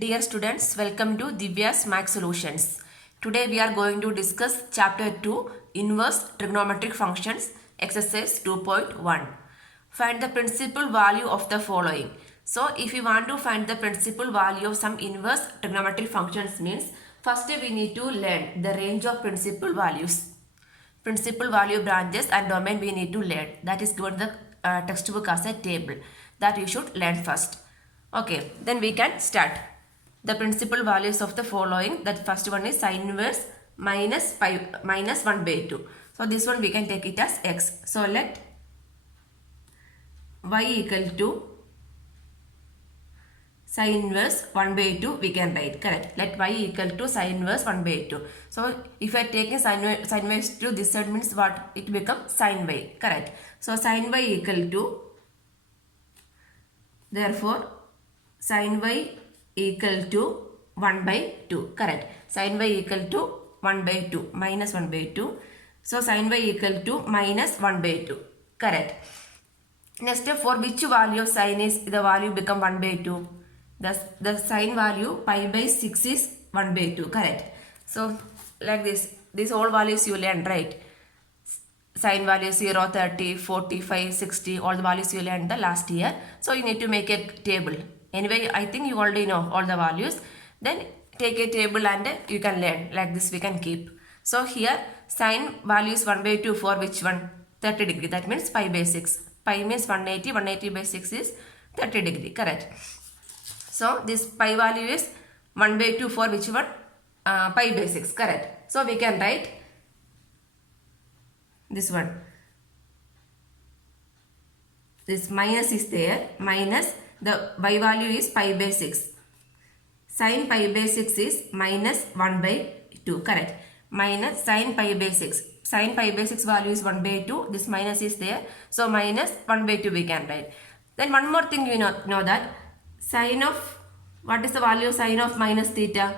Dear students, welcome to Divya's Max Solutions. Today we are going to discuss Chapter 2 Inverse Trigonometric Functions Exercise 2.1. Find the principal value of the following. So if you want to find the principal value of some inverse trigonometric functions means first we need to learn the range of principal values. Principal value branches and domain we need to learn. That is given the textbook as a table that you should learn first. Okay, then we can start. The principal values of the following. That first one is sine inverse minus 1 by 2. So this one we can take it as x. So let y equal to sine inverse 1 by 2 we can write, correct. Let y equal to sine inverse 1 by 2. So if I take sine y to this side means what? It becomes sine y, correct. So sine y equal to, therefore sine y equal to 1 by 2, correct. Sine y equal to 1 by 2 minus 1 by 2. So sine y equal to minus 1 by 2, correct. Next, for which value of sine is the value become 1 by 2? The sine value pi by 6 is 1 by 2, correct. So like this, these all values you learn, right? Sine value 0, 30, 45, 60, all the values you learned the last year. So you need to make a table. Anyway, I think you already know all the values. Then take a table and you can learn. Like this we can keep. So here sine value is 1 by 2 for which one? 30 degree. That means pi by 6. Pi means 180. 180 by 6 is 30 degree. Correct. So this pi value is 1 by 2 for which one? Pi by 6. Correct. So we can write this one. This minus is there. Minus the y value is pi by 6. Sin pi by 6 is minus 1 by 2. Correct. Minus sin pi by 6. Sin pi by 6 value is 1 by 2. This minus is there. So minus 1 by 2 we can write. Then one more thing you know that sine of, what is the value of sine of minus theta?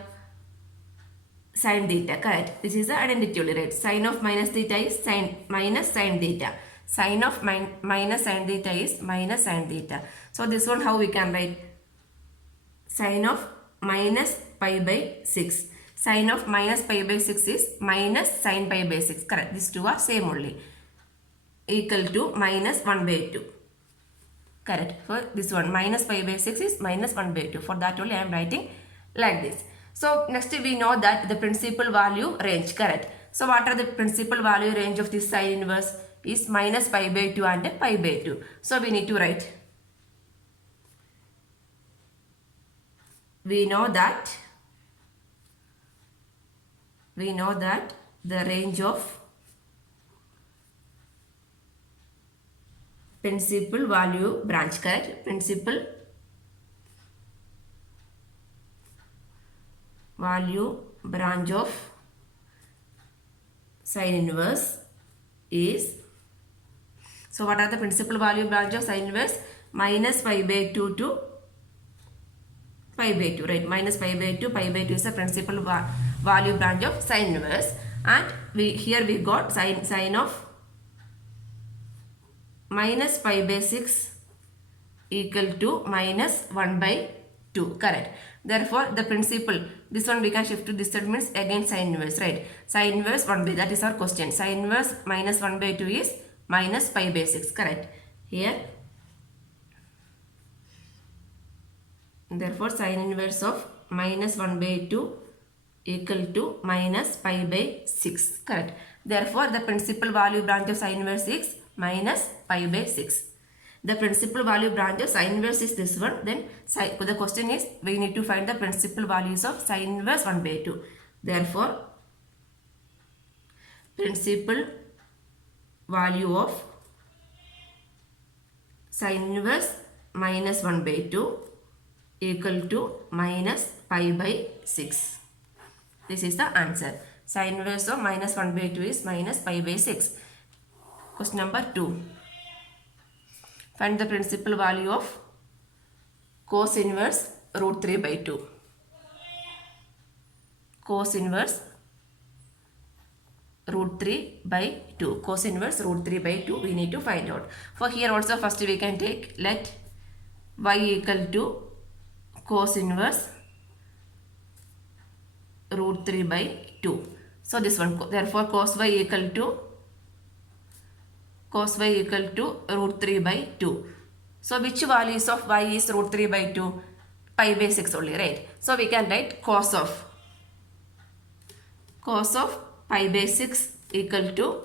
Sin theta, correct. This is the identity only, right? Sine of minus theta is minus sin theta. Sine of minus sin theta is minus sin theta. So this one how we can write? Sine of minus pi by 6. Sine of minus pi by 6 is minus sin pi by 6. Correct. These two are same only. Equal to minus 1 by 2. Correct. For this one minus pi by 6 is minus 1 by 2. For that only I am writing like this. So next we know that the principal value range. Correct. So what are the principal value range of this sine inverse? Is minus pi by 2 and pi by 2. So we need to write. We know that the range of principal value branch, correct? Principal value branch of sine inverse is, so what are the principal value branch of sine inverse? Minus pi by 2 to pi by 2, right? Minus pi by 2, pi by 2 is the principal value branch of sine inverse. And here we got sine of minus pi by 6 equal to minus 1 by 2, correct. Therefore, the principal, this one we can shift to this side means again sine inverse, right? Sine inverse 1 by, that is our question. Sine inverse minus 1 by 2 is minus pi by 6, correct. Here, therefore, sine inverse of minus 1 by 2 equal to minus pi by 6, correct. Therefore, the principal value branch of sine inverse is minus pi by 6. The principal value branch of sine inverse is this one. Then the question is we need to find the principal values of sine inverse 1 by 2. Therefore, principal value of sine inverse minus 1 by 2 equal to minus pi by 6. This is the answer. Sine inverse of minus 1 by 2 is minus pi by 6. Question number 2. Find the principal value of cos inverse root 3 by 2. Cos inverse root 3 by 2. Cos inverse root 3 by 2 we need to find out. For here also first we can take let y equal to cos inverse root 3 by 2. So this one, therefore cos y equal to root 3 by 2. So which values of y is root 3 by 2? Pi by 6 only, right? So we can write cos of pi by 6 equal to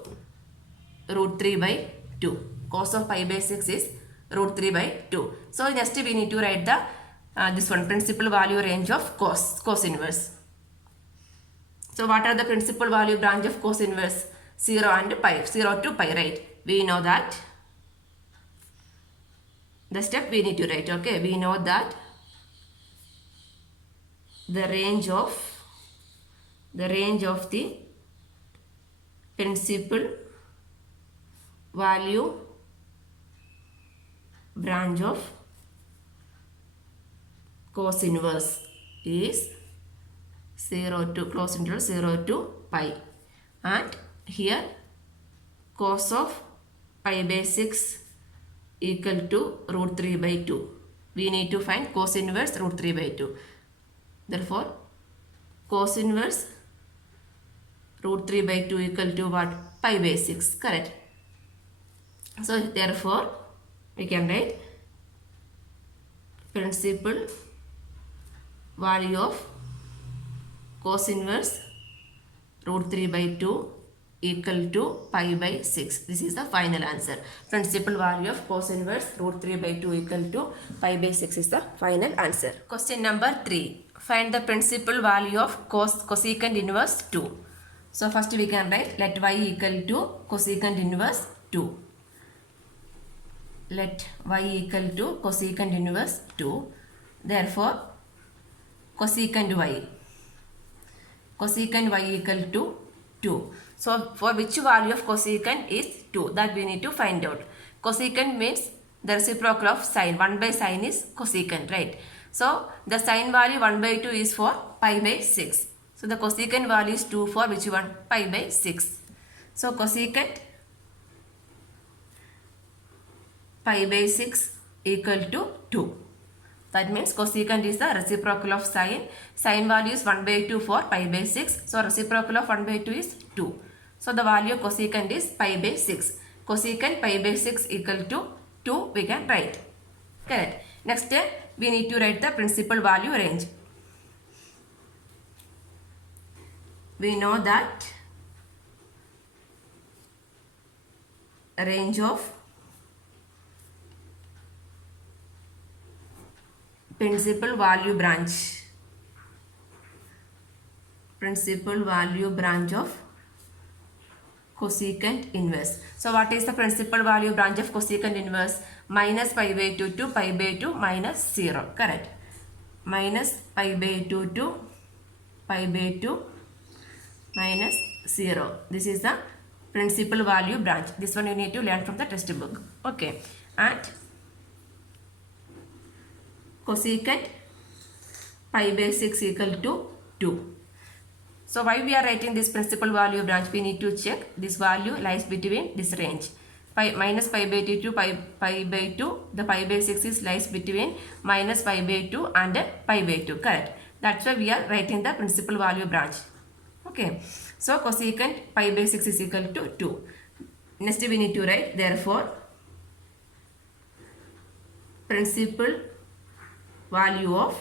root 3 by 2. Cos of pi by 6 is root 3 by 2. So next we need to write the this one, principal value range of cos inverse. So what are the principal value branch of cos inverse? 0 and pi, 0 to pi, right? We know that. The step we need to write, okay? We know that the range of the principal value branch of cos inverse is 0 to close interval 0 to pi, and here cos of pi by 6 equal to root 3 by 2. We need to find cos inverse root 3 by 2. Therefore cos inverse root 3 by 2 equal to what? Pi by 6, correct? So therefore we can write principal value of cos inverse root 3 by 2 equal to pi by 6. This is the final answer. Principal value of cos inverse root 3 by 2 equal to pi by 6 is the final answer. Question number 3. Find the principal value of cosecant inverse 2. So first we can write let y equal to cosecant inverse 2. Let y equal to cosecant inverse 2. Therefore cosecant y equal to 2. So for which value of cosecant is 2, that we need to find out. Cosecant means the reciprocal of sine. 1 by sine is cosecant, right? So the sine value 1 by 2 is for pi by 6. So the cosecant value is 2 for which one? Pi by 6. So cosecant pi by 6 equal to 2. That means cosecant is the reciprocal of sine. Sine value is 1 by 2 for pi by 6. So reciprocal of 1 by 2 is 2. So the value of cosecant is pi by 6. Cosecant pi by 6 equal to 2 we can write. Correct. Next we need to write the principal value range. We know that range of principal value branch of cosecant inverse. So what is the principal value branch of cosecant inverse? Minus pi by 2 to pi by 2 minus 0, correct? Minus pi by 2 to pi by 2 minus 0. This is the principal value branch. This one you need to learn from the textbook, okay? And cosecant pi by 6 equal to 2. So why we are writing this principal value branch? We need to check this value lies between this range. Minus pi by 2 to pi by 2. The pi by 6 is lies between minus pi by 2 and pi by 2, correct? That's why we are writing the principal value branch. Okay. So cosecant pi by 6 is equal to 2. Next we need to write therefore principal value of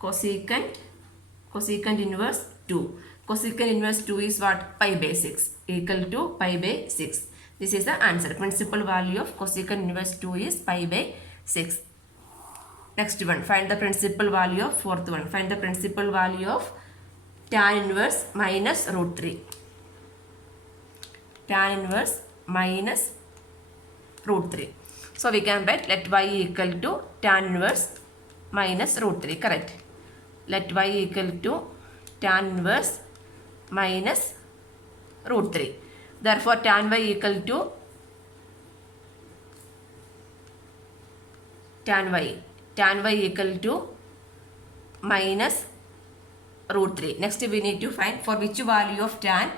cosecant inverse 2. Cosecant inverse 2 is what? Pi by 6 equal to pi by 6. This is the answer. Principal value of cosecant inverse 2 is pi by 6. Next one, find the principal value of fourth one. Find the principal value of tan inverse minus root 3. Tan inverse minus root 3. So we can write let y equal to tan inverse minus root 3, correct? Let y equal to tan inverse minus root 3. Therefore tan y equal to tan y equal to minus root 3. Next we need to find for which value of tan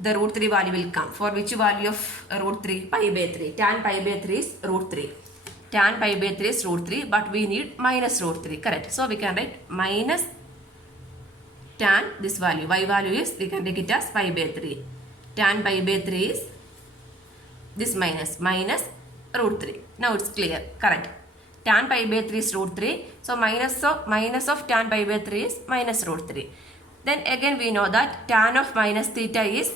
the root 3 value will come. For which value of root 3? Pi by 3. Tan pi by 3 is root 3. Tan pi by 3 is root 3, but we need minus root 3, correct? So we can write minus tan this value. Y value is, we can take it as pi by 3. Tan pi by 3 is this minus root 3. Now it's clear. Correct. Tan pi by 3 is root 3. So minus of tan pi by 3 is minus root 3. Then again we know that tan of minus theta is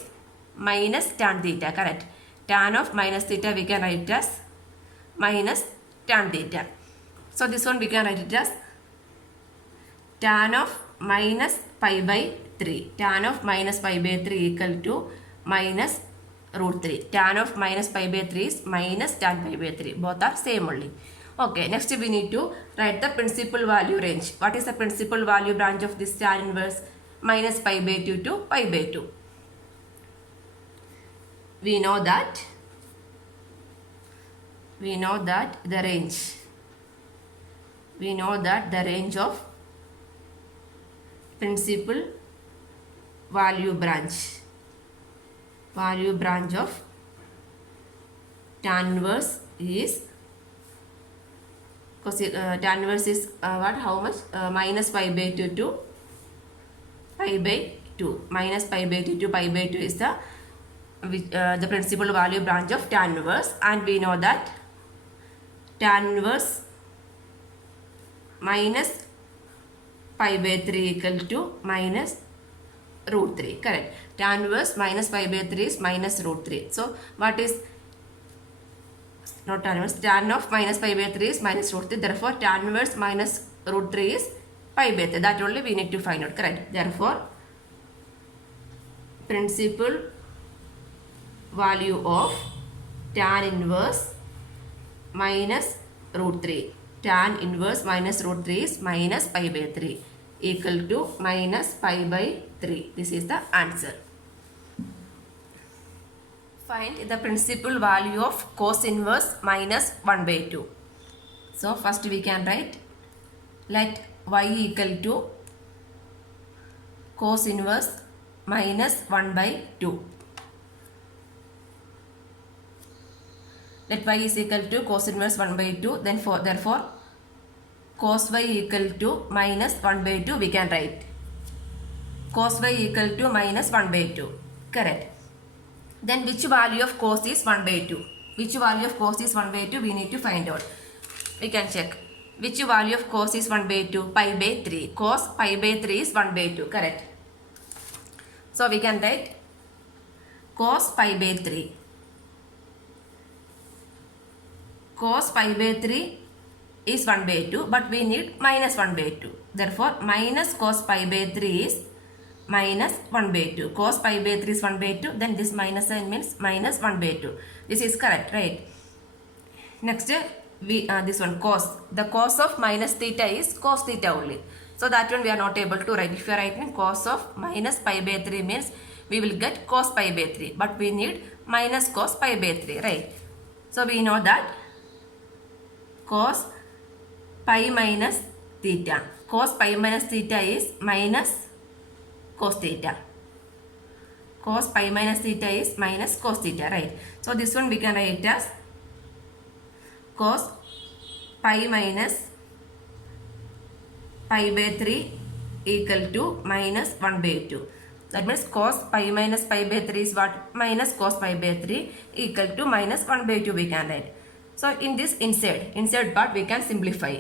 minus tan theta. Correct. Tan of minus theta we can write it as minus tan theta. So this one we can write it as tan of minus pi by 3. Tan of minus pi by 3 equal to minus root 3. Tan of minus pi by 3 is minus tan pi by 3. Both are same only. Okay, next we need to write the principal value range. What is the principal value branch of this tan inverse? Minus pi by 2 to pi by 2. We know that the range. We know that the range of principal value branch of tan inverse is tan inverse is what? How much? Minus pi by 2 to pi by 2. Minus pi by 2 to pi by 2 is the principal value branch of tan inverse, and we know that tan inverse minus pi by 3 equal to minus root 3. Correct. Tan inverse minus pi by 3 is minus root 3. So what is not tan inverse? Tan of minus pi by 3 is minus root 3. Therefore tan inverse minus root 3 is pi by 3. That only we need to find out. Correct. Therefore principal value of tan inverse minus root 3. Tan inverse minus root 3 is minus pi by 3 equal to minus pi by 3. This is the answer. Find the principal value of cos inverse minus 1 by 2. So first we can write, let y equal to cos inverse minus 1 by 2. Let y is equal to cos inverse 1 by 2. Then therefore cos y equal to minus 1 by 2 we can write. Cos y equal to minus 1 by 2. Correct. Then which value of cos is 1 by 2? Which value of cos is 1 by 2 we need to find out. We can check. Which value of cos is 1 by 2? Pi by 3. Cos pi by 3 is 1 by 2. Correct. So we can write cos pi by 3. Cos pi by 3 is 1 by 2, but we need minus 1 by 2. Therefore minus cos pi by 3 is minus 1 by 2. Cos pi by 3 is 1 by 2. Then this minus sign means minus 1 by 2. This is correct, right? Next this one cos. The cos of minus theta is cos theta only. So that one we are not able to write. If you are writing cos of minus pi by 3 means we will get cos pi by 3. But we need minus cos pi by 3, right? So we know that cos pi minus theta. Cos pi minus theta is minus cos theta. Cos pi minus theta is minus cos theta, right? So this one we can write it as cos pi minus pi by 3 equal to minus 1 by 2. That means cos pi minus pi by 3 is what? Minus cos pi by 3 equal to minus 1 by 2 we can write. So in this inside part we can simplify.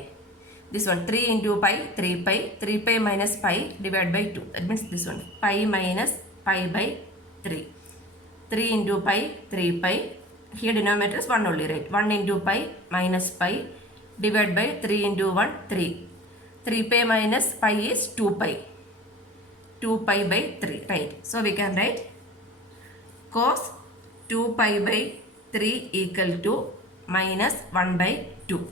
This one 3 into pi, 3 pi minus pi divided by 2. That means this one pi minus pi by 3. 3 into pi, 3 pi. Here denominator is 1 only, right? 1 into pi minus pi divided by 3 into 1, 3. 3 pi minus pi is 2 pi. 2 pi by 3, right? So we can write cos 2 pi by 3 equal to minus 1 by 2.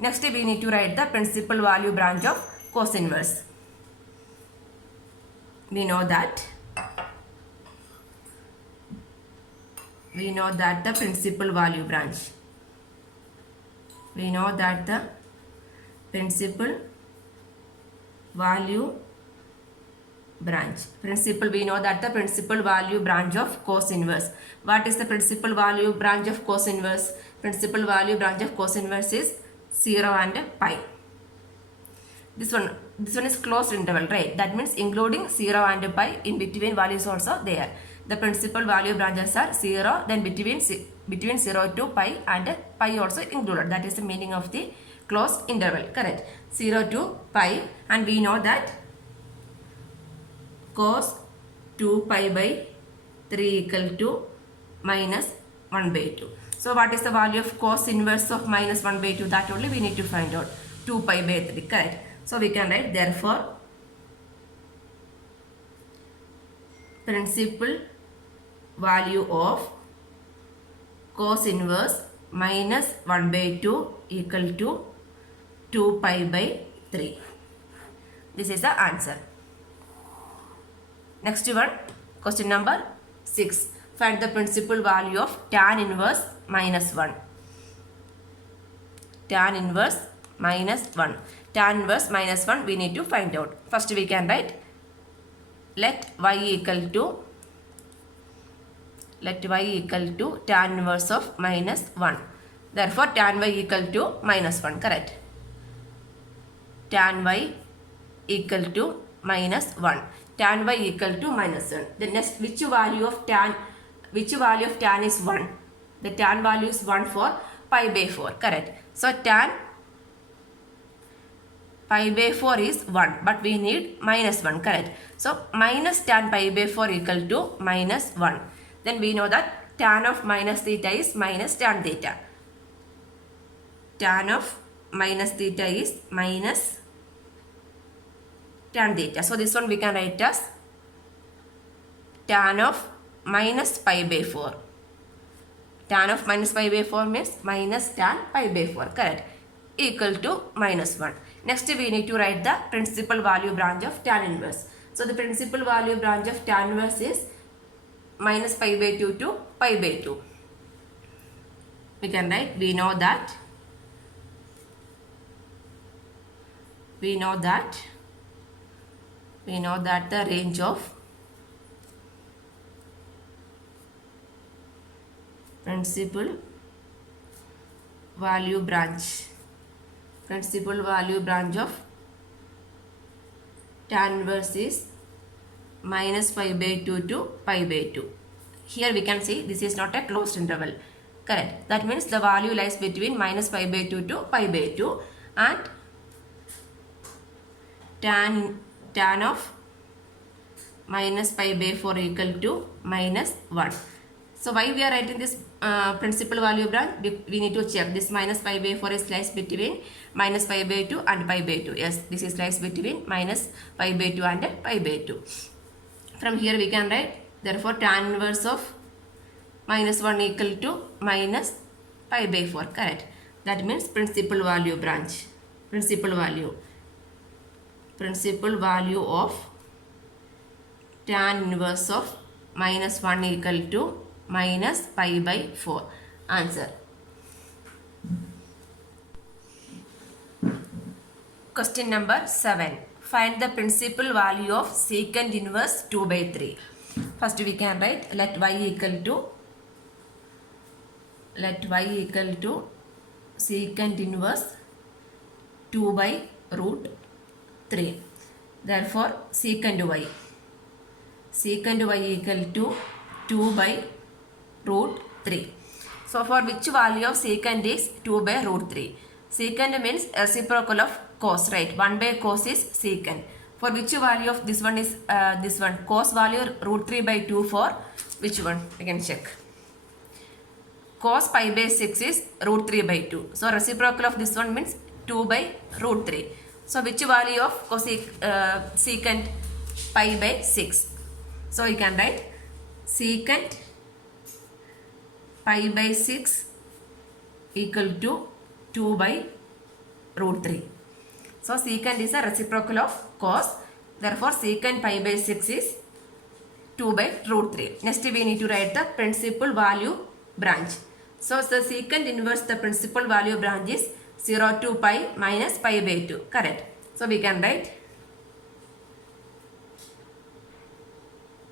Next we need to write the principal value branch of cos inverse. We know that the principal value branch. We know that the principal value branch. We know that the principal value branch of cos inverse. What is the principal value branch of cos inverse? Principal value branch of cos inverse is 0 and pi. this one is closed interval, right? That means including 0 and pi, in between values also there. The principal value branches are 0, then between 0 to pi, and pi also included. That is the meaning of the closed interval, correct? 0 to pi, and we know that cos 2 pi by 3 equal to minus 1 by 2. So what is the value of cos inverse of minus 1 by 2? That only we need to find out. 2 pi by 3, correct? So we can write, therefore principal value of cos inverse minus 1 by 2 equal to 2 pi by 3. This is the answer. Next one, question number 6. Find the principal value of tan inverse minus 1. Tan inverse minus 1. Tan inverse minus 1 we need to find out. First we can write, let y equal to tan inverse of minus 1. Therefore tan y equal to minus 1, correct? Tan y equal to minus 1. Tan y equal to minus 1. The next, which value of tan is 1? The tan value is 1 for pi by 4, correct? So tan pi by 4 is 1, but we need minus 1, correct? So minus tan pi by 4 equal to minus 1. Then we know that tan of minus theta is minus tan theta. Tan of minus theta is minus tan theta. So this one we can write as tan of minus pi by 4. Tan of minus pi by 4 means minus tan pi by 4, correct? Equal to minus 1. Next we need to write the principal value branch of tan inverse. So the principal value branch of tan inverse is minus pi by 2 to pi by 2. We can write, we know that the range of principal value branch of tan inverse is minus pi by 2 to pi by 2. Here we can see this is not a closed interval, correct? That means the value lies between minus pi by 2 to pi by 2, and tan of minus pi by 4 equal to minus 1. So why we are writing this principal value branch? We need to check this minus pi by 4 is lies between minus pi by 2 and pi by 2. Yes, this is lies between minus pi by 2 and pi by 2. From here we can write, therefore tan inverse of minus 1 equal to minus pi by 4, correct? That means principal value branch. Principal value of tan inverse of minus 1 equal to minus pi by 4. Answer. Question number 7. Find the principal value of secant inverse 2 by 3. First we can write, let y equal to secant inverse 2 by root 3. Therefore secant y equal to 2 by root 3. So for which value of secant is 2 by root 3? Secant means reciprocal of cos, right? 1 by cos is secant. For which value of this one is this one? Cos value root 3 by 2 for which one? We can check. Cos pi by 6 is root 3 by 2. So reciprocal of this one means 2 by root 3. So which value of secant pi by 6? So you can write secant pi by 6 equal to 2 by root 3. So secant is a reciprocal of cos. Therefore secant pi by 6 is 2 by root 3. Next we need to write the principal value branch. So the secant inverse, the principal value branch is 0 to pi minus pi by 2. Correct. So we can write,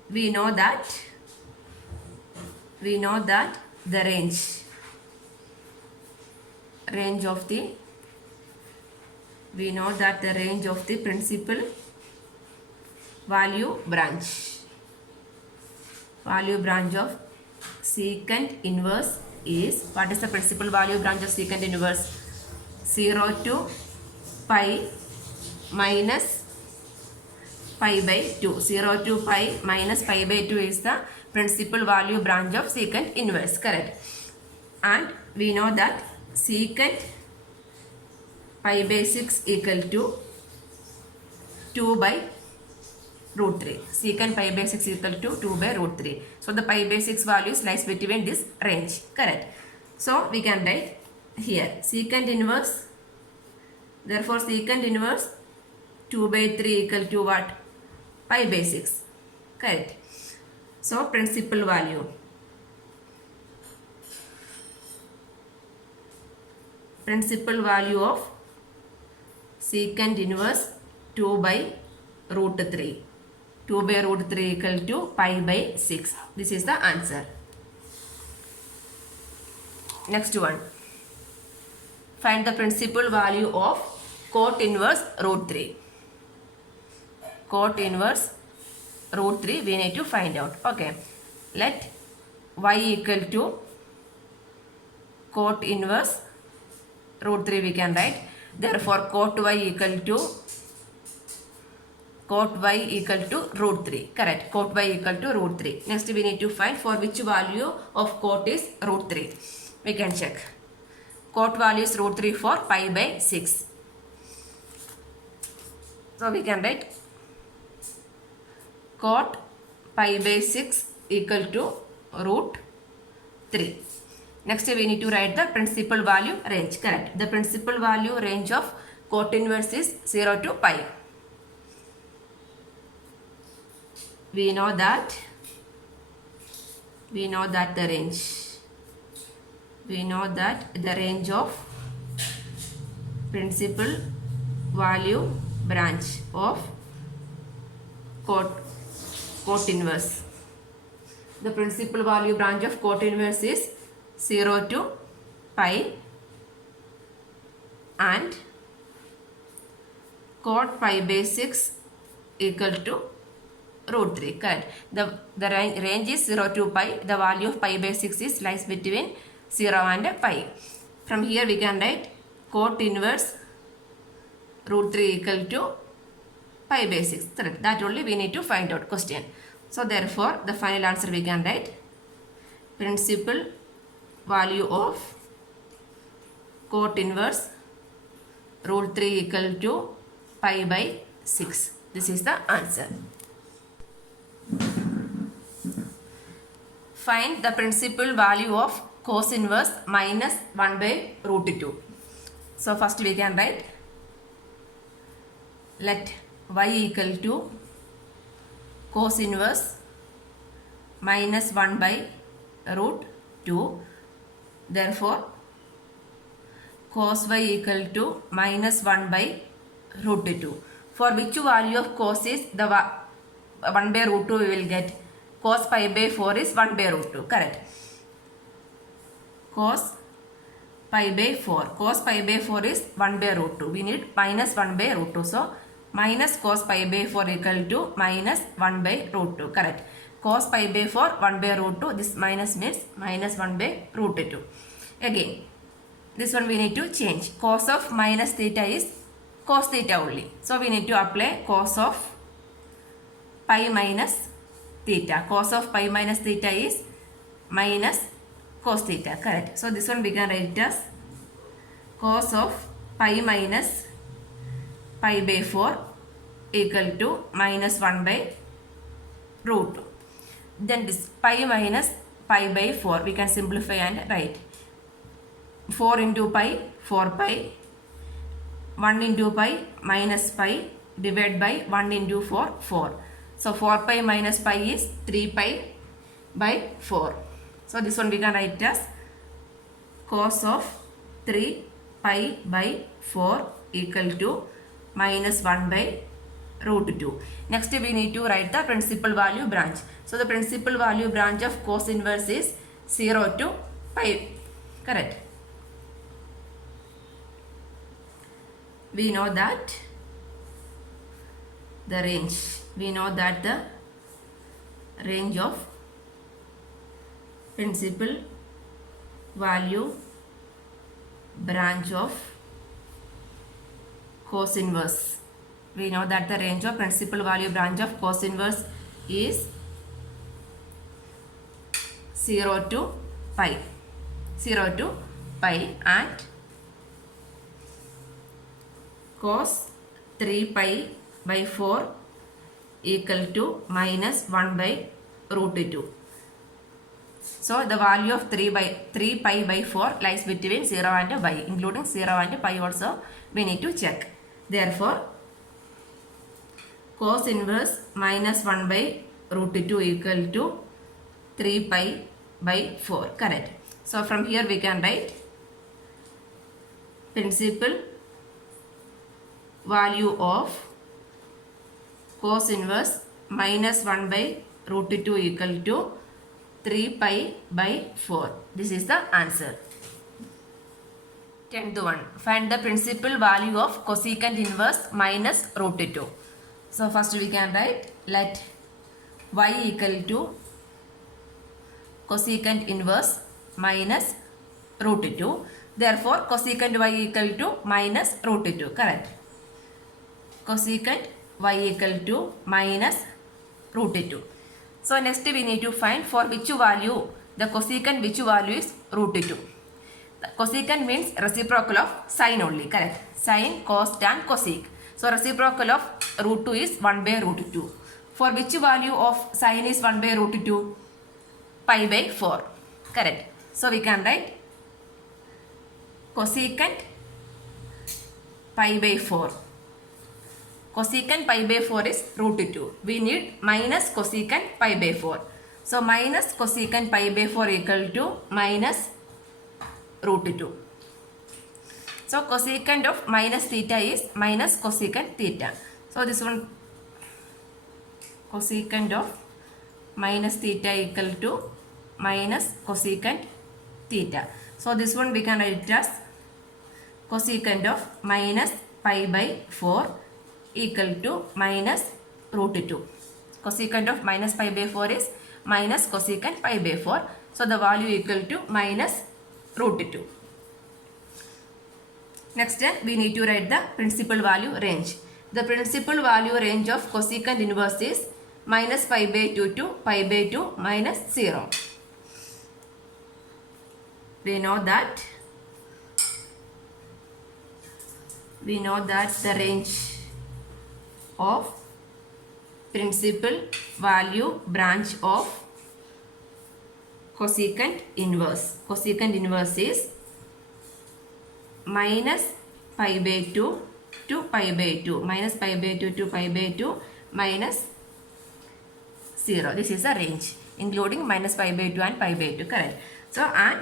we know that the range of the we know that the range of the principal value branch of secant inverse is, what is the principal value branch of secant inverse? 0 to pi minus pi by 2. 0 to pi minus pi by 2 is the principal value branch of secant inverse, correct? And we know that secant pi by 6 equal to 2 by root 3. Secant pi by 6 equal to 2 by root 3. So the pi by 6 values lies between this range, correct? So we can write here secant inverse. Therefore secant inverse 2 by 3 equal to what? Pi by 6, correct? So principal value of secant inverse 2 by root 3. 2 by root 3 equal to pi by 6. This is the answer. Next one. Find the principal value of cot inverse root 3. Cot inverse root 3 we need to find out. Okay. Let y equal to cot inverse root 3 we can write. Therefore cot y equal to root 3, correct? Cot y equal to root 3. Next we need to find for which value of cot is root 3. We can check. Cot value is root 3 for pi by 6. So we can write cot pi by 6 equal to root 3. Next we need to write the principal value range, correct? The principal value range of cot inverse is 0 to pi. We know that the range of principal value branch of cot inverse. The principal value branch of cot inverse is 0 to pi and cot pi by 6 equal to root 3, correct? The range is 0 to pi. The value of pi by 6 is lies between 0 and pi. From here we can write cot inverse root 3 equal to pi by 6, correct? That only we need to find out question. So therefore the final answer we can write principal value of cot inverse root 3 equal to pi by 6. This is the answer. Find the principal value of cos inverse minus 1 by root 2. So first we can write let y equal to cos inverse minus 1 by root 2. Therefore cos y equal to minus 1 by root 2. For which value of cos is the 1 by root 2 we will get? Cos pi by 4 is 1 by root 2, correct? Cos pi by 4. Cos pi by 4 is 1 by root 2. We need minus 1 by root 2. So minus cos pi by 4 equal to minus 1 by root 2, correct? Cos pi by 4 1 by root 2. This minus means minus 1 by root 2. Again this one we need to change. Cos of minus theta is cos theta only. So we need to apply cos of pi minus theta. Cos of pi minus theta is minus cos theta, correct? So this one we can write as cos of pi minus pi by 4 equal to minus 1 by root 2. Then this pi minus pi by 4 we can simplify and write 4 into pi 4 pi, 1 into pi minus pi divided by 1 into 4 4. So 4 pi minus pi is 3 pi by 4. So this one we can write as cos of 3 pi by 4 equal to minus 1 by root 2. Next we need to write the principal value branch. So the principal value branch of cos inverse is 0 to pi, correct? we know that the range. We know that the range of principal value branch of cos inverse. We know that the range of principal value branch of cos inverse is 0 to pi. 0 to pi, and cos 3 pi by 4 equal to minus 1 by root 2. So the value of 3 pi by 4 lies between 0 and pi, including 0 and pi also we need to check. Therefore, cos inverse minus 1 by root 2 equal to 3 pi by 4. Correct. So from here we can write principal value of cos inverse minus 1 by root 2 equal to 3 pi by 4. This is the answer. 10th one. Find the principal value of cosecant inverse minus root 2. So first we can write let y equal to cosecant inverse minus root 2. Therefore, cosecant y equal to minus root 2. Correct. Cosecant y equal to minus root 2. So next we need to find for which value the cosecant which value is root 2. The cosecant means reciprocal of sine only. Correct. Sine, cos, tan, cosec. So reciprocal of root 2 is 1 by root 2. For which value of sine is 1 by root 2? Pi by 4. Correct. So we can write cosecant pi by 4. Cosecant pi by 4 is root 2. We need minus cosecant pi by 4. So minus cosecant pi by 4 equal to minus root 2. So cosecant of minus theta is minus cosecant theta. So this one cosecant of minus theta equal to minus cosecant theta. So this one we can write it as cosecant of minus pi by 4 equal to minus root 2. Cosecant of minus pi by 4 is minus cosecant pi by 4. So the value equal to minus root 2. Next we need to write the principal value range. The principal value range of cosecant inverse is minus pi by 2 to pi by 2 minus 0. We know that the range of principal value branch of cosecant inverse is minus pi by 2 to pi by 2, minus pi by 2 to pi by 2 minus 0. This is a range including minus pi by 2 and pi by 2. Correct. So and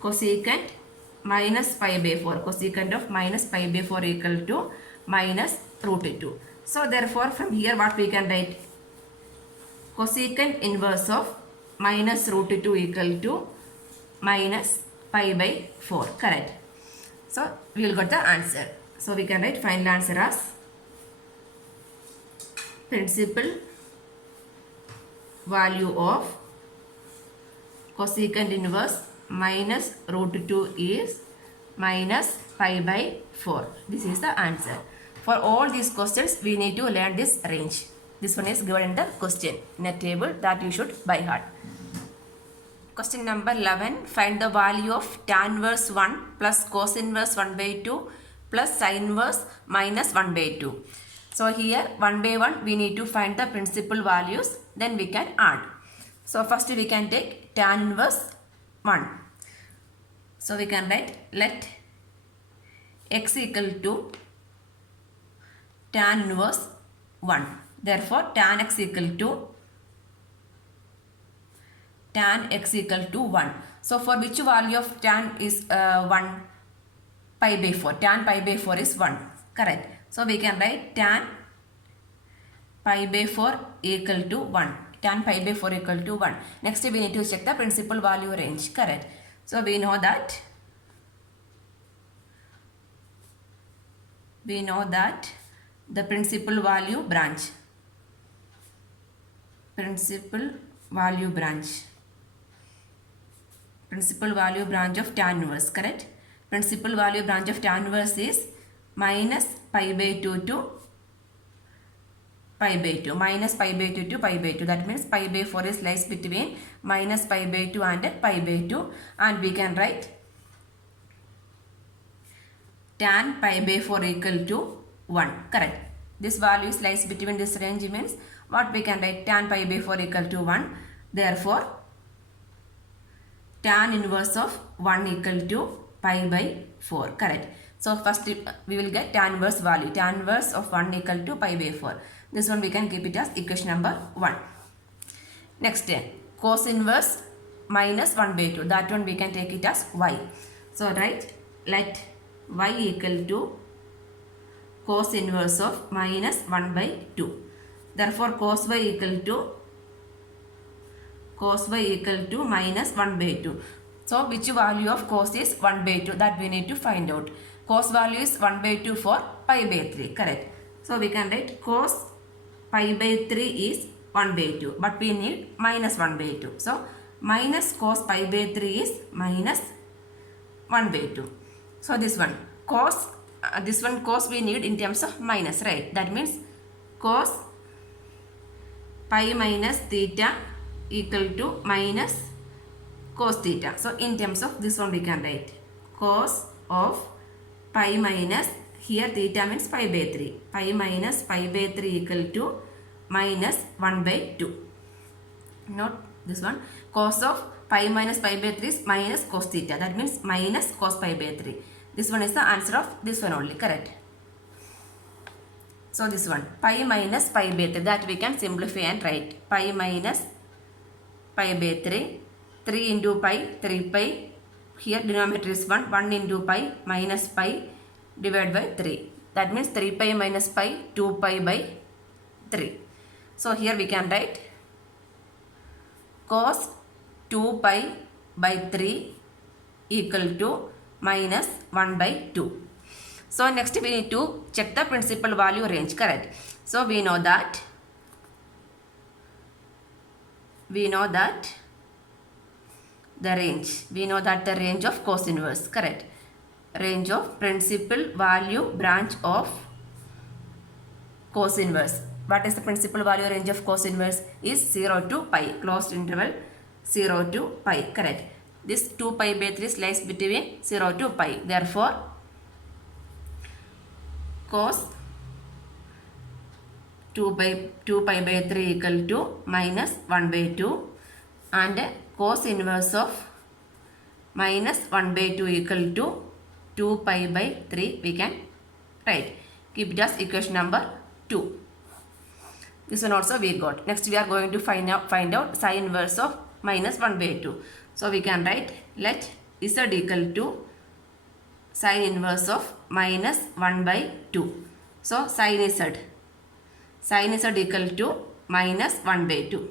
cosecant minus pi by 4, cosecant of minus pi by 4 equal to minus root 2. So therefore from here what we can write? Cosecant inverse of minus root 2 equal to minus pi by 4. Correct. So we will get the answer. So we can write final answer as principal value of cosecant inverse minus root 2 is minus pi by 4. This is the answer. For all these questions we need to learn this range. This one is given in the question in a table that you should by heart. Question number 11. Find the value of tan inverse 1 plus cos inverse 1 by 2 plus sin inverse minus 1 by 2. So here 1 by 1 we need to find the principal values, then we can add. So first we can take tan inverse 1. So we can write let x equal to tan inverse 1. Therefore tan x equal to 1. So for which value of tan is 1? Pi by 4. Tan pi by 4 is 1. Correct. So we can write tan pi by 4 equal to 1. Tan pi by 4 equal to 1. Next we need to check the principal value range. Correct. So we know that we know that the principal value branch of tan inverse, correct? Principal value branch of tan inverse is minus pi by 2 to pi by 2, minus pi by 2 to pi by 2. That means pi by 4 is lies between minus pi by 2 and pi by 2, and we can write tan pi by 4 equal to 1, correct? This value is lies between this range means what we can write, tan pi by 4 equal to 1. Therefore, tan inverse of 1 equal to pi by 4, correct? So first we will get tan inverse value. Tan inverse of 1 equal to pi by 4. This one we can keep it as equation number 1. Next, cos inverse minus 1 by 2. That one we can take it as y. So write, let y equal to cos inverse of minus 1 by 2. Therefore, cos y equal to minus 1 by 2. So, which value of cos is 1 by 2? That we need to find out. Cos value is 1 by 2 for pi by 3, correct? So, we can write cos pi by 3 is 1 by 2, but we need minus 1 by 2. So, minus cos pi by 3 is minus 1 by 2. So, this one cos we need in terms of minus, right? That means cos pi minus theta equal to minus cos theta. So, in terms of this one we can write cos of pi minus, here theta means pi by 3. Pi minus pi by 3 equal to minus 1 by 2. Note this one. Cos of pi minus pi by 3 is minus cos theta. That means minus cos pi by 3. This one is the answer of this one only, correct? So this one, pi minus pi by 3, that we can simplify and write. Pi minus pi by 3. 3 into pi, 3 pi. Here denominator is 1. 1 into pi minus pi divided by 3. That means 3 pi minus pi, 2 pi by 3. So here we can write cos 2 pi by 3 equal to minus 1 by 2. So next we need to check the principal value range, correct? So we know that the range of cos inverse, correct? Range of principal value branch of cos inverse. What is the principal value range of cos inverse? Is 0 to pi, closed interval 0 to pi, correct? This 2 pi by 3 lies between 0 to pi. Therefore, cos 2 pi by 3 equal to minus 1 by 2, and cos inverse of minus 1 by 2 equal to 2 pi by 3 we can write. Keep it as equation number 2. This one also we got. Next we are going to find out sin inverse of minus 1 by 2. So we can write, let z equal to sin inverse of minus 1 by 2. So sin z equal to minus 1 by 2.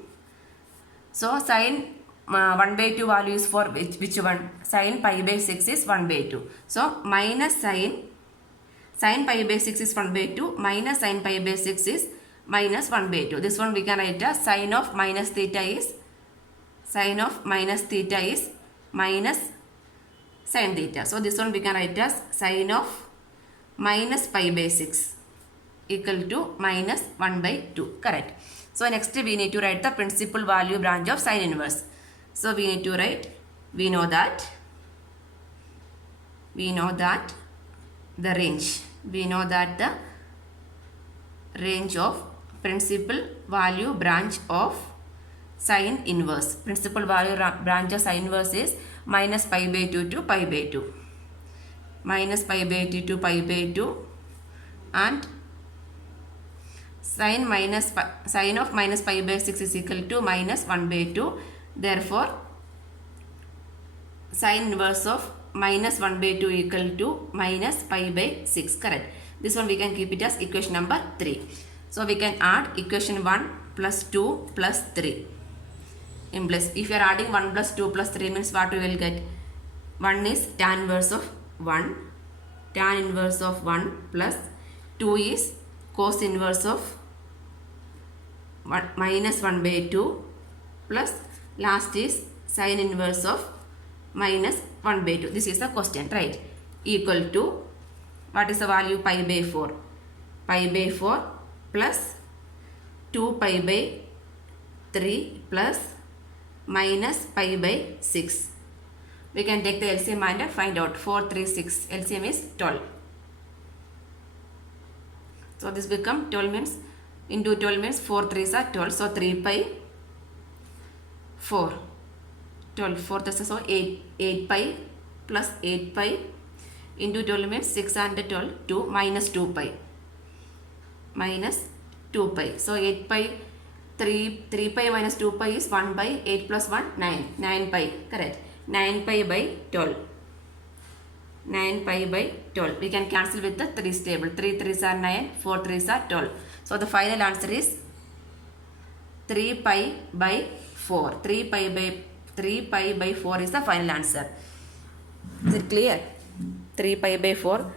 So sin 1 by 2 value is for which one? Sin pi by 6 is 1 by 2. So minus sin pi by 6 is 1 by 2, minus sin pi by 6 is minus 1 by 2. This one we can write as sin of minus theta is minus sin theta. So this one we can write as sin of minus pi by 6 equal to minus 1 by 2, correct? So next we need to write the principal value branch of sin inverse. So we need to write, we know that the range of principal value branch of sin inverse. Principal value branch of sin inverse is minus pi by 2 to pi by 2. Minus pi by 2 to pi by 2, and sin of minus pi by 6 is equal to minus 1 by 2. Therefore, sin inverse of minus 1 by 2 equal to minus pi by 6, correct? This one we can keep it as equation number 3. So we can add equation 1 plus 2 plus 3. Implies if you are adding 1 plus 2 plus 3 means what we will get? 1 is tan inverse of 1. Tan inverse of 1 plus 2 is cos inverse of minus 1 by 2 plus last is sin inverse of minus 1 by 2. This is the question, right? Equal to, what is the value? Pi by 4. Pi by 4 plus 2 pi by 3 plus minus pi by 6. We can take the LCM and find out. 4, 3, 6. LCM is 12. So this become 12 means, into 12 means 4 3s are 12. So 3 pi 4. 12. 4 is so 8 pi plus 8 pi into 12 means 6 and 12. 2 minus 2 pi. Minus 2 pi. So 8 pi, 3 pi minus 2 pi is 1 by 8 plus 1, 9. 9 pi, correct. 9 pi by 12. 9 pi by 12. We can cancel with the 3's table. 3 3s are 9, 4 3s are 12. So the final answer is 3 pi by 4. 3 pi by 4 is the final answer. Is it clear? 3 pi by 4.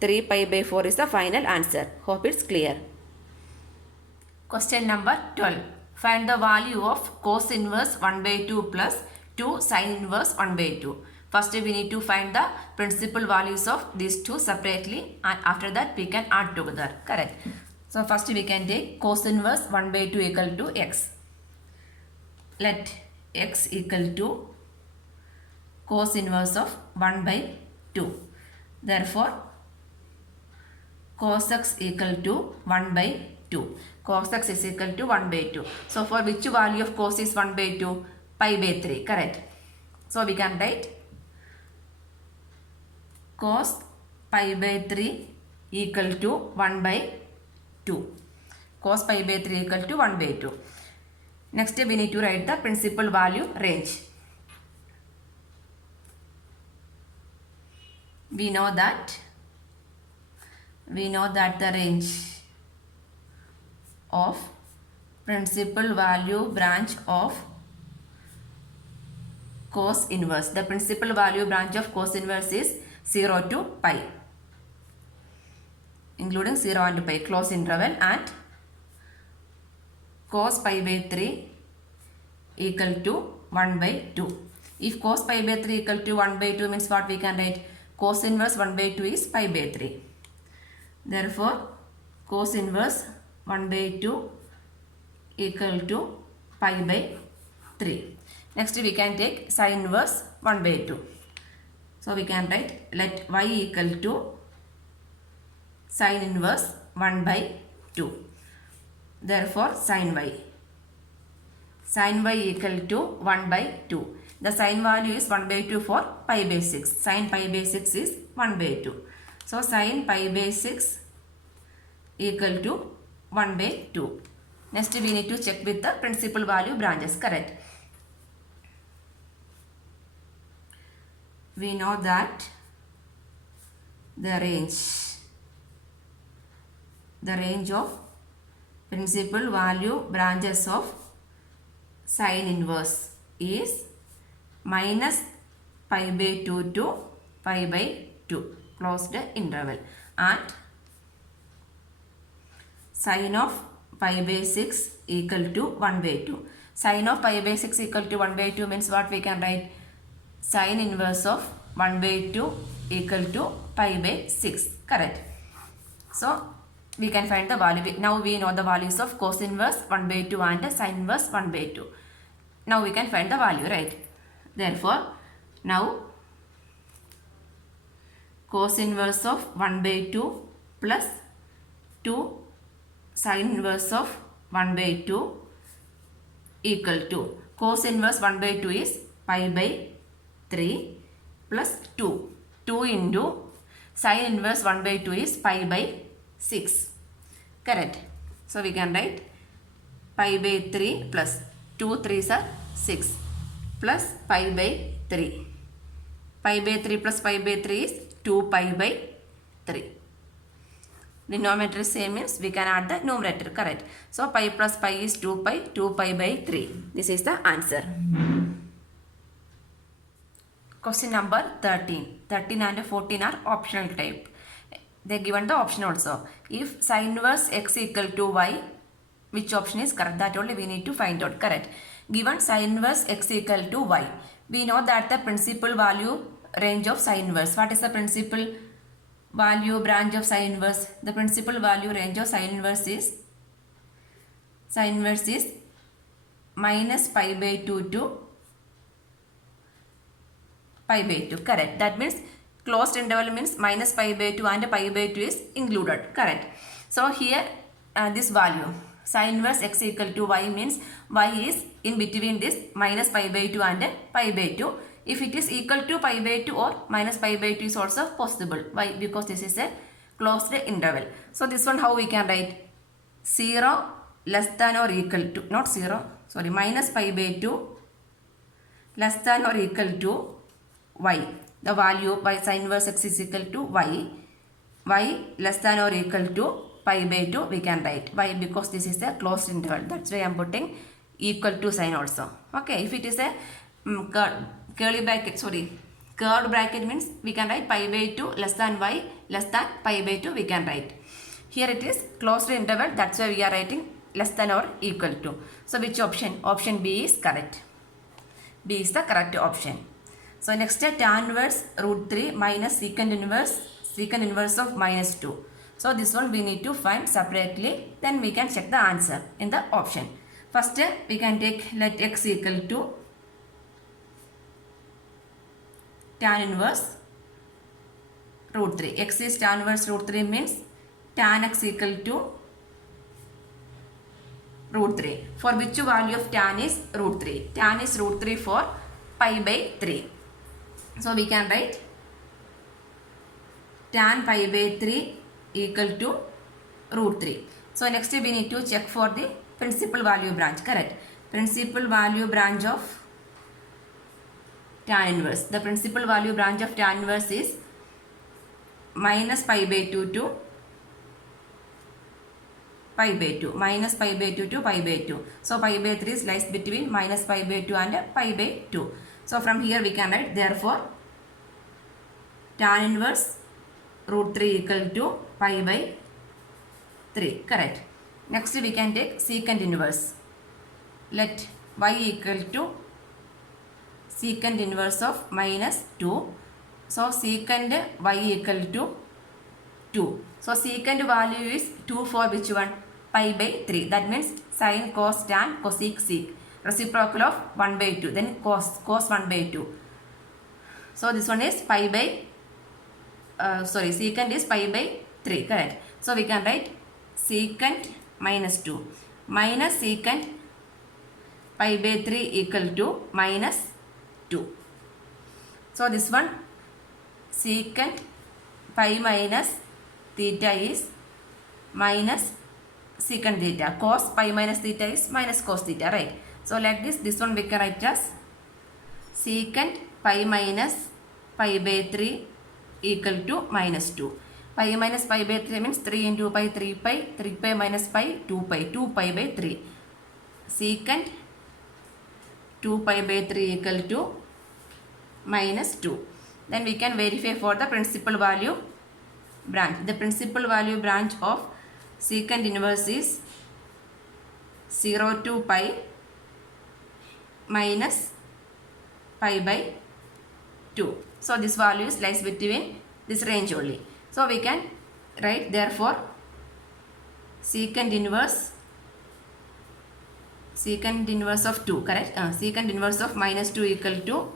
3 pi by 4 is the final answer. Hope it's clear. Question number 12. Find the value of cos inverse 1 by 2 plus 2 sin inverse 1 by 2. First we need to find the principal values of these two separately, and after that we can add together. Correct. So first we can take cos inverse 1 by 2 equal to x. Let x equal to cos inverse of 1 by 2. Therefore cos x equal to 1 by 2. Cos x is equal to 1 by 2. So for which value of cos is 1 by 2? Pi by 3. Correct. So we can write cos pi by 3 equal to 1 by 2. Cos pi by 3 equal to 1 by 2. Next we need to write the principal value range. We know that the range of principal value branch of cos inverse. The principal value branch of cos inverse is 0 to pi, including 0 and pi, close interval, and cos pi by 3 equal to 1 by 2. If cos pi by 3 equal to 1 by 2 means what we can write? Cos inverse 1 by 2 is pi by 3. Therefore, cos inverse 1 by 2 equal to pi by 3. Next we can take sin inverse 1 by 2. So we can write, let y equal to sin inverse 1 by 2. Therefore sin y equal to 1 by 2. The sin value is 1 by 2 for pi by 6. Sin pi by 6 is 1 by 2. So sin pi by 6 equal to 1 by 2. Next we need to check with the principal value branches. Correct. We know that the range of principal value branches of sin inverse is minus pi by 2 to pi by 2, closed interval, and sin of pi by 6 equal to 1 by 2. Sin of pi by 6 equal to 1 by 2 means what we can write? Sin inverse of 1 by 2 equal to pi by 6. Correct. So we can find the value. Now we know the values of cos inverse 1 by 2 and sin inverse 1 by 2. Now we can find the value, right? Therefore, now cos inverse of 1 by 2 plus 2 sin inverse of 1 by 2 equal to, cos inverse 1 by 2 is pi by 3 plus 2. 2 into sin inverse 1 by 2 is pi by 6. Correct. So we can write pi by 3 plus 2 3s are 6 plus pi by 3. Pi by 3 plus pi by 3 is 2 pi by 3. Denominator is same means we can add the numerator. Correct. So pi plus pi is 2 pi by 3. This is the answer. Question number 13. 13 and 14 are optional type. they given the option also. If sin inverse x equal to y, which option is correct? That only we need to find out. Correct. Given sin inverse x equal to y, we know that the principal value range of sin inverse. What is the principal value branch of sin inverse? The principal value range of sin inverse is minus pi by 2 to pi by 2. Correct. That means closed interval means minus pi by 2 and pi by 2 is included. Correct. So here this value sin inverse x equal to y means y is in between this minus pi by 2 and pi by 2. If it is equal to pi by 2 or minus pi by 2 is also possible. Why? Because this is a closed interval. So this one how we can write? 0 less than or equal to, not 0, sorry, minus pi by 2 less than or equal to y. The value by sin inverse x is equal to y. Y less than or equal to pi by 2 we can write. Why? Because this is a closed interval. That's why I am putting equal to sign also. Okay. If it is a curly bracket, sorry, curved bracket means we can write pi by 2 less than y less than pi by 2 we can write. Here it is closed interval. That's why we are writing less than or equal to. So which option? Option B is correct. B is the correct option. So next tan inverse root 3 minus secant inverse of minus 2. So this one we need to find separately. Then we can check the answer in the option. First we can take let x equal to tan inverse root 3. X is tan inverse root 3 means tan x equal to root 3. For which value of tan is root 3? Tan is root 3 for pi by 3. So we can write tan pi by 3 equal to root 3. So next we need to check for the principal value branch. Correct. Principal value branch of tan inverse. The principal value branch of tan inverse is minus pi by 2 to pi by 2. Minus pi by 2 to pi by 2. So pi by 3 is lies between minus pi by 2 and pi by 2. So from here we can write therefore tan inverse root 3 equal to pi by 3. Correct. Next we can take secant inverse. Let y equal to secant inverse of minus 2. So secant y equal to 2. So secant value is 2 for which one? Pi by 3. That means sin, cos, tan, cosec, sec. Reciprocal of 1 by 2. Then cos 1 by 2. So this one is pi by, secant is pi by 3. Correct. So we can write secant minus 2 minus secant pi by 3 equal to minus 2. So this one secant pi minus theta is minus secant theta. Cos pi minus theta is minus cos theta, right? So like this one we can write as secant pi minus pi by 3 equal to minus 2. Pi minus pi by 3 means 3 into pi, 3 pi, 3 pi minus pi, 2 pi, 2 pi by 3. Secant 2 pi by 3 equal to minus 2. Then we can verify for the principal value branch. The principal value branch of secant inverse is 0 to pi minus pi by 2. So this value lies between this range only. So we can write therefore secant inverse of 2, correct? Secant inverse of minus 2 equal to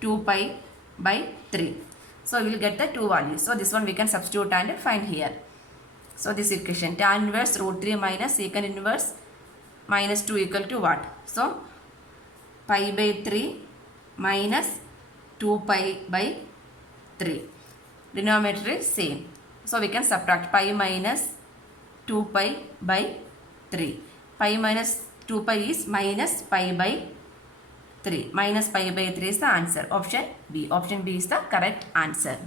2 pi by 3. So we will get the two values. So this one we can substitute and find here. So this equation tan inverse root 3 minus secant inverse minus 2 equal to what? So pi by 3 minus 2 pi by 3. Denominator is same. So we can subtract pi minus 2 pi by 3. Pi minus 2 pi is minus pi by 3. Minus pi by 3 is the answer. Option B. Option B is the correct answer.